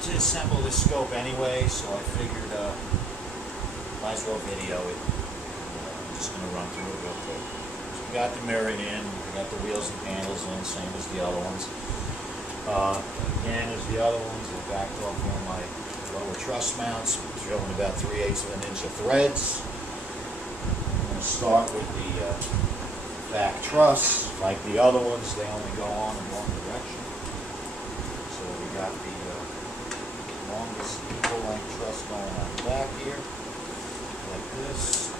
wanted to assemble this scope anyway, so I figured might as well video it. I'm just going to run through it real quick. So we got the mirroring in, we got the wheels and handles in, same as the other ones. Again, as the other ones, I backed off one of my lower truss mounts, drilling about 3/8 of an inch of threads. I'm going to start with the back truss. Like the other ones, they only go on in one direction. So we got the longest equal length truss going on the back here, like this.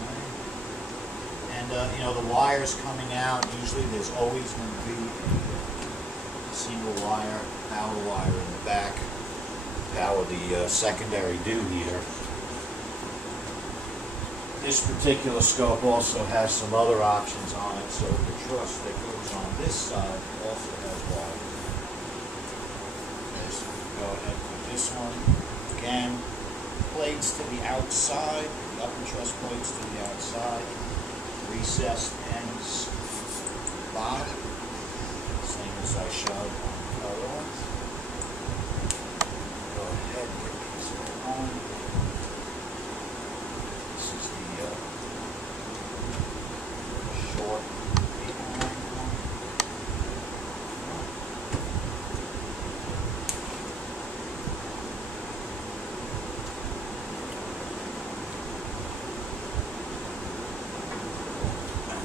Okay. And you know, the wires coming out, usually there's always going to be a single wire, power wire in the back, power the secondary dew heater. This particular scope also has some other options on it, so the truss that goes on this side also has wire. Okay, so we go ahead with this one. Again, plates to the outside, the upper truss plates to the outside, recessed ends to the bottom, same as I showed on the other ones. Go ahead and get these on. Short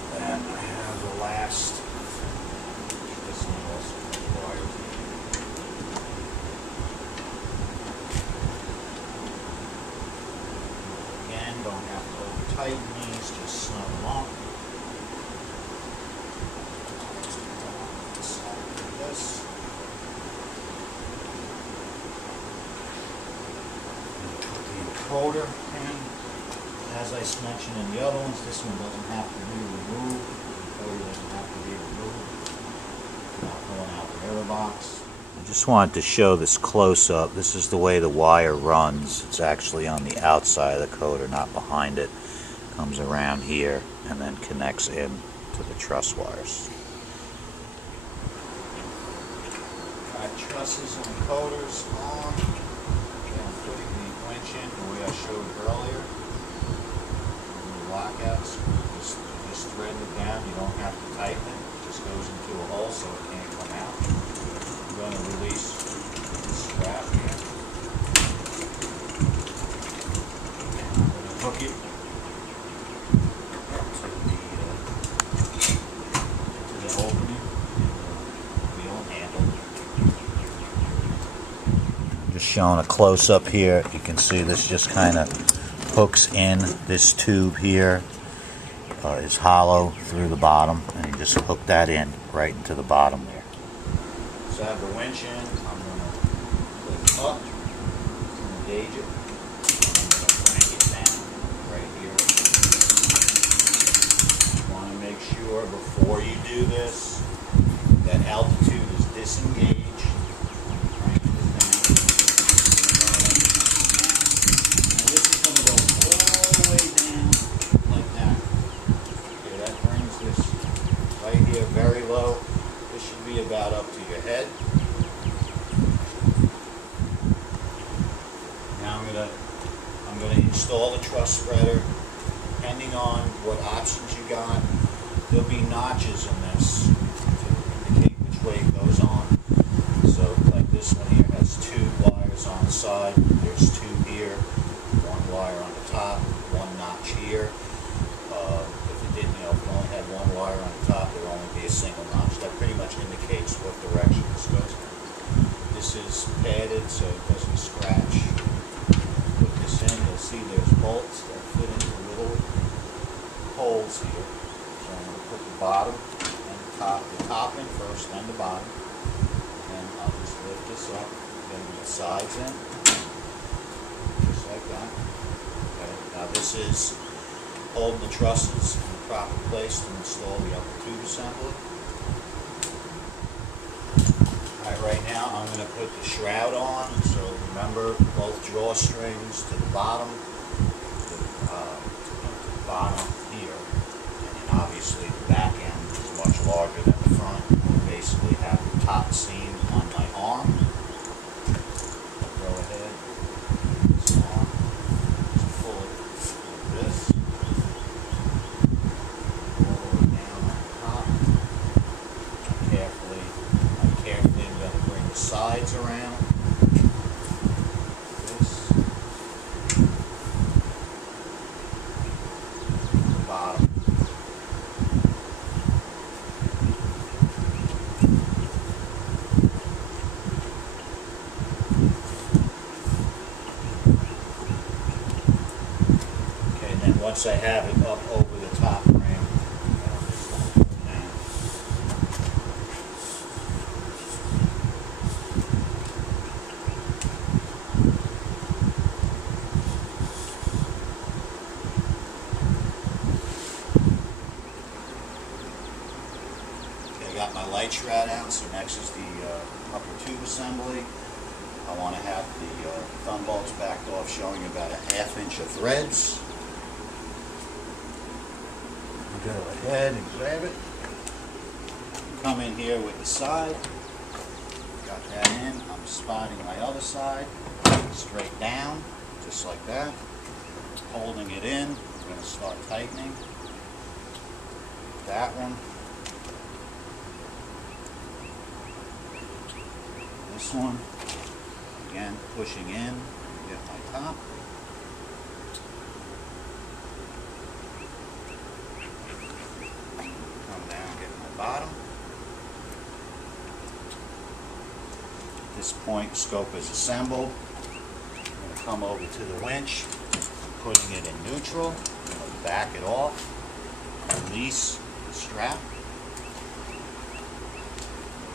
and then I have the last. This one also requires again, don't have to over tighten these, just snug them up. This. Put the encoder in. As I mentioned in the other ones, this one doesn't have to be removed. The encoder doesn't have to be removed. Not pulling out the mirror box. I just wanted to show this close up. This is the way the wire runs. It's actually on the outside of the coder, not behind it. Comes around here and then connects in to the truss wires. Got trusses and coders on. Okay, I'm putting the winch in the way I showed earlier. The lockouts, just thread it down. You don't have to tighten it. It just goes into a hole so it can't come out. I'm going to release the strap here. And I'm going to hook it to the opening in the wheel handle. Just showing a close up here. You can see this just kind of hooks in. This tube here is hollow through the bottom, and you just hook that in right into the bottom there. So I have the winch in. I'm going to click up, I'm going to gauge it, I'm going to crank it down right here. You want to make sure before you do this that altitude is disengaged. Very low. This should be about up to your head. Now I'm gonna install the truss spreader. Depending on what options you got, there'll be notches in this to indicate which way it goes on. So like this one here has 2 wires on the side. There's 2 here, 1 wire on the top, 1 notch here. If it only had 1 wire on the top, there would only be a single notch. That pretty much indicates what direction this goes in. This is padded so it doesn't scratch. Put this in, you'll see there's bolts that fit into little holes here. So I'm going to put the bottom and the top in first, then the bottom. And I'll just lift this up, then the sides in, just like that. Okay. Now this is holding the trusses in the proper place to install the upper tube assembly. Alright, right now I'm going to put the shroud on. So remember, both drawstrings to the bottom, to the bottom here, and then obviously the back end is much larger than the front. We basically have the top seam arm. Go ahead, this arm, just pull it like this, all the way down on top. I carefully am going to bring the sides around. This, the bottom. Once I have it up over the top rim, I'll just pull it down. Okay, I got my light shroud out, so next is the upper tube assembly. I want to have the thumb bolts backed off, showing about a 1/2 inch of threads. Go ahead and grab it. Come in here with the side. Got that in. I'm spotting my other side. Straight down, just like that. Holding it in. I'm going to start tightening. That one. This one. Again, pushing in. Get my top. Bottom. At this point, scope is assembled. I'm going to come over to the winch, putting it in neutral. I'm going to back it off, release the strap. Go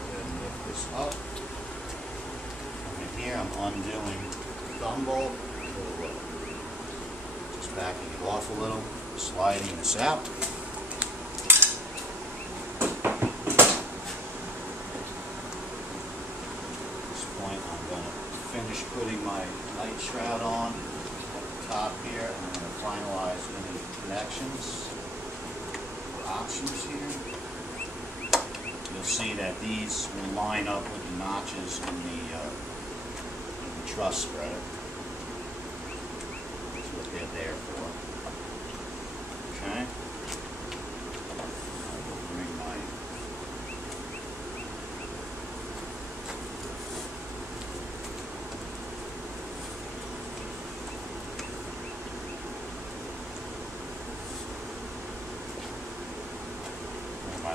ahead and lift this up. Come in here, I'm undoing the thumb bolt. Just backing it off a little, sliding this out. Finish putting my light shroud on at the top here. I'm going to finalize any connections or options here. You'll see that these will line up with the notches in the truss spreader. That's what they're there for. Okay. I will bring my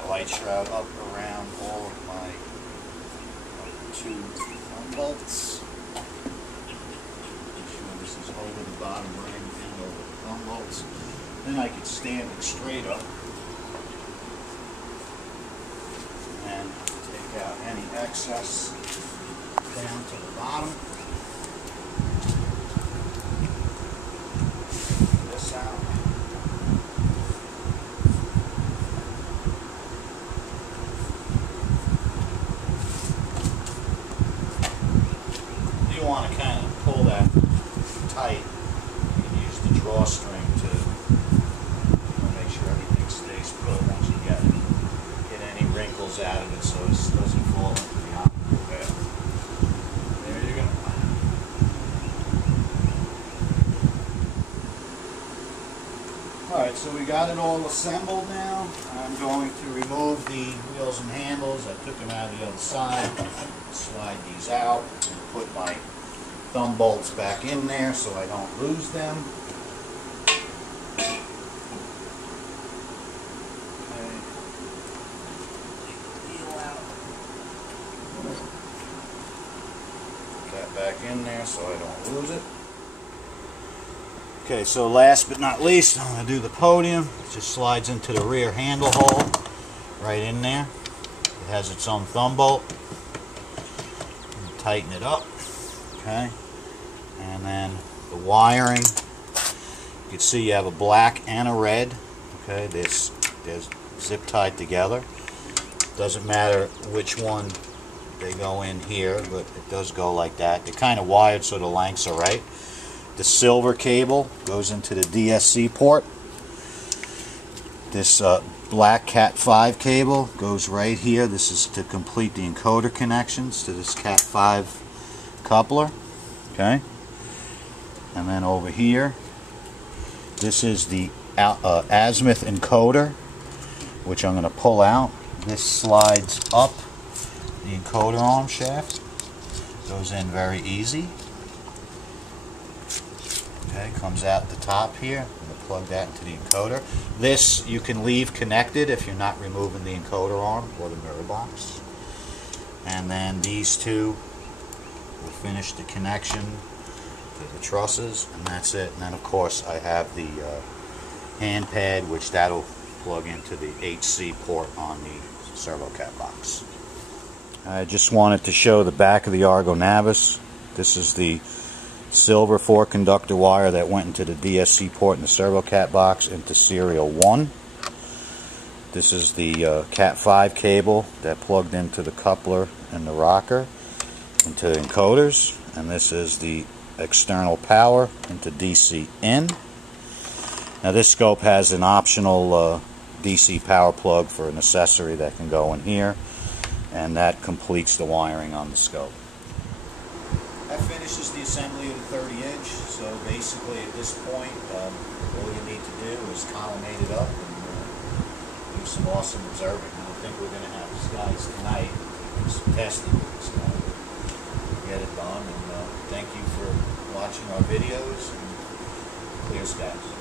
light shroud up around all of my two thumb bolts. Make sure this is over the bottom ring and over the thumb bolts. Then I can stand it straight up and take out any excess down to the bottom. Take this out. You want to kind of pull that tight. You can use the drawstring to make sure everything stays put once you get any wrinkles out of it, so it doesn't fall into the optical bed. There you go. Alright, so we got it all assembled now. I'm going to remove the wheels and handles. I took them out of the other side. Slide these out and put my thumb bolts back in there so I don't lose them. Okay. Take the wheel out. Put that back in there so I don't lose it. Okay, so last but not least, I'm going to do the podium. It just slides into the rear handle hole, right in there. It has its own thumb bolt. Tighten it up, okay, and then the wiring. You can see you have a black and a red. Okay, they're zip tied together. Doesn't matter which one they go in here, but it does go like that. They're kind of wired so the lengths are right. The silver cable goes into the DSC port, This black Cat 5 cable goes right here. This is to complete the encoder connections to this Cat 5 coupler. Okay. And then over here, this is the azimuth encoder, which I'm going to pull out. This slides up the encoder arm shaft. Goes in very easy. Okay, comes out the top here. I'm going to plug that into the encoder. This you can leave connected if you're not removing the encoder arm or the mirror box. And then these two will finish the connection to the trusses, and that's it. And then of course I have the hand pad, which that'll plug into the HC port on the servo cat box. I just wanted to show the back of the Argo Navis. This is the silver 4-conductor wire that went into the DSC port in the servo cat box into serial 1. This is the Cat 5 cable that plugged into the coupler and the rocker into encoders, and this is the external power into DC in. Now this scope has an optional DC power plug for an accessory that can go in here, and that completes the wiring on the scope. That finishes the assembly of the 30-inch, so basically at this point all you need to do is collimate it up and do some awesome observing. I don't think we're going to have skies tonight. Do some testing with this guy. Get it done, and thank you for watching our videos, and clear skies.